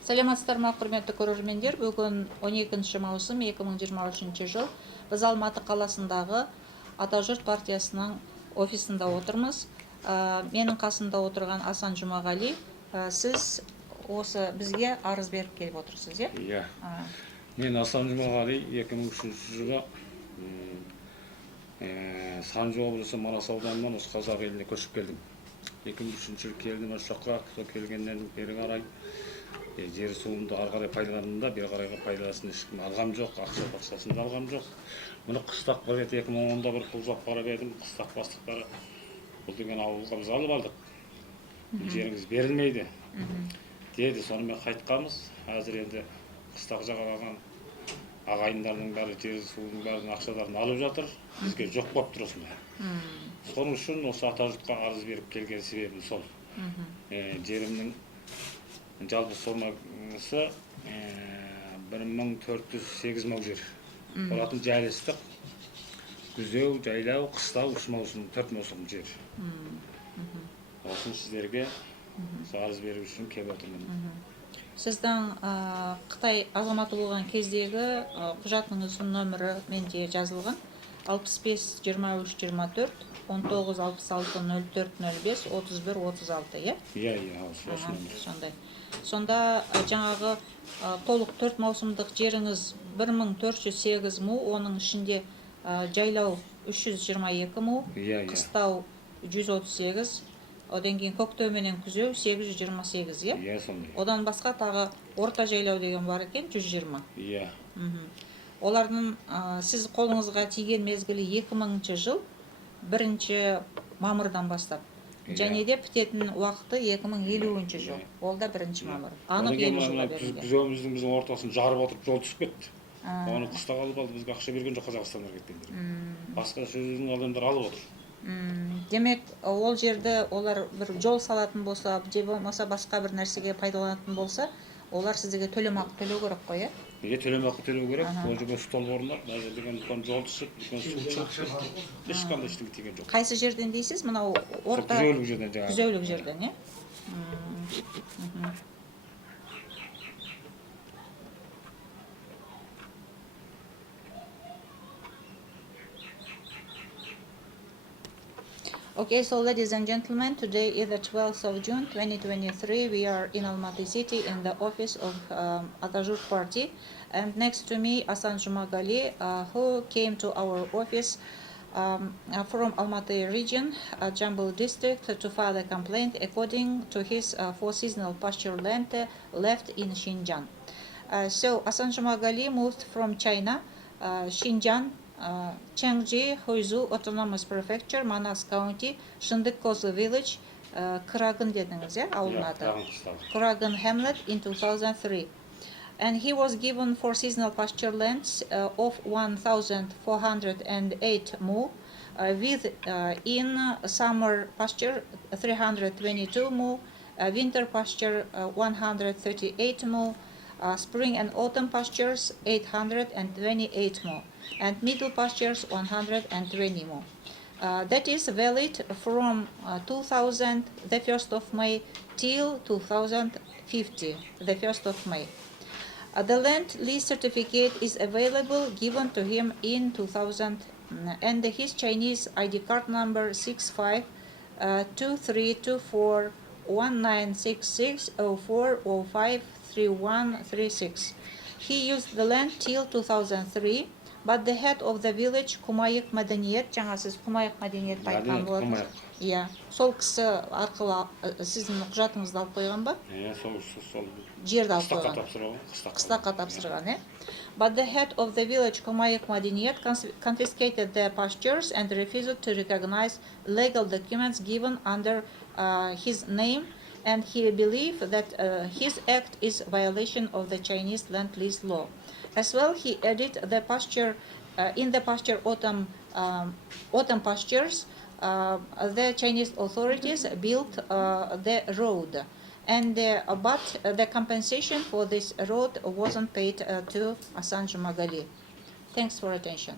Саламатсыздар ма, құрметті көрермендер. Бүгін 12 маусым 2023 жыл. Біз Алматы қаласындағы Атажұрт партиясының офисында отырмыз. Менің қасымда отырған Асан Жұмағали, сіз осы бізге арыз беріп келіп отырсыз, е? Иә. Мен Асан Жұмағали 2003 жылы Санжы облысы Манас ауданынан осы қазақ еліне көшіп келдім. 2003 жылы келдім осы жаққа, сол келгеннен бері қарай жер суымды ары қарай пайдаландым да, бері қарайға пайдасын ешкім алғам жоқ, ақшасын да алғам жоқ. Мұны қыстақ бір рет 2010-да бір құлжап барып едім, қыстақ бастықтары бұл деген ауылға біз алып алдық. Жеріңіз берілмейді деді, сонымен қайтқанбыз. Әзір енді қыстақ жағалаған ағайындардың бәрі жер суының бәрін ақшаларын алып жатыр, бізге жоқ болып тұр осындай. Соның үшін осы Атажұртқа арыз беріп келген себебім сол. Жерімнің жалпы сомасы 1408 мың жер. Олардың жайлыстық, күзеу, жайлау, қыстау, үш маусым, 4 маусым жер. Осын сіздерге арыз беру үшін келіп отырмын. Сіздің Қытай азаматы болған кездегі құжатыңыздың нөмірі менде жазылған. 65-23-24, 19-66-04-05, 31-36, е? Иә, сондай. Сонда жаңағы толық 4 маусымдық жеріңіз 1408 му, оның ішінде жайлау 322 му, қыстау 138, одан кейін көктеу менен күзеу 828, е? Иә, сондай. Одан басқа тағы орта жайлау деген бар екен, 120. Иә. Олардың сіз қолыңызға тиген мезгілі 2000 жыл 1 мамырдан бастап. Және де бітетін уақыты 2050 жыл. Ол да 1 мамыр. Анық 50 жылға берілген. Күзеуіміздің ортасын жарып отырып жол түсіп кетті. Оны қыстақ алып алды, бізге ақша берген жоқ Қазақстанға кеткендер. Басқа сөздің адамдар алып отыр. Демек, ол жерді олар бір жол салатын болса, же болмаса басқа бір нәрсеге пайдаланатын болса, олар сіздерге төлемақы төлеу керек қой, е? Төлемақы төлеу керек. Ол жерге стол орнар, даже деген жол түсіп, су шығып, ешқандай ештеңе тиген жоқ. Қайсы жерден дейсіз? Мынау орта күзеулік жерден жаңағы. Күзеулік жерден, е? Okay, so ladies and gentlemen, today is the 12th of June 2023. We are in Almaty city in the office of ATAJURT party. And next to me, Асан Жұмағали, who came to our office from Almaty region, Jambul district, to file a complaint according to his for seasonal pasture land left in Xinjiang. So Асан Жұмағали moved from China, Xinjiang, Chengji, Huizhou Autonomous Prefecture, Manas County, Shindikozu Village, Kuragan dedіңіз, ауылын аты. Kuragan Hamlet in 2003. And he was given for seasonal pasture lands of 1,408 mu, with in summer pasture 322 mu, winter pasture 138 mu, spring and autumn pastures 828 mu, and middle pastures 120 mu. That is valid from the 1st of May till 2050, the 1st of May. The land lease certificate is available, given to him in 2000, and his Chinese ID card number 652324196604053136. He used the land till 2003, but the head of the village, Кумайық мәдениет, жаңа сіз Кумайық мәдениет айтқан болатын. Иә, сол кісі арқылы сіздің құжатыңызды алып қойған ба? Иә, сол жерді алып қойған. Қыстаққа тапсырған, е? But the head of the village, Кумайық мәдениет, confiscated the pastures and refused to recognize legal documents given under his name, and he believed that his act is violation of the Chinese land lease law. As well, he added the pasture in the pasture autumn pastures. The Chinese authorities built the road, and but the compensation for this road wasn't paid to Асан Жұмағали. Thanks for attention.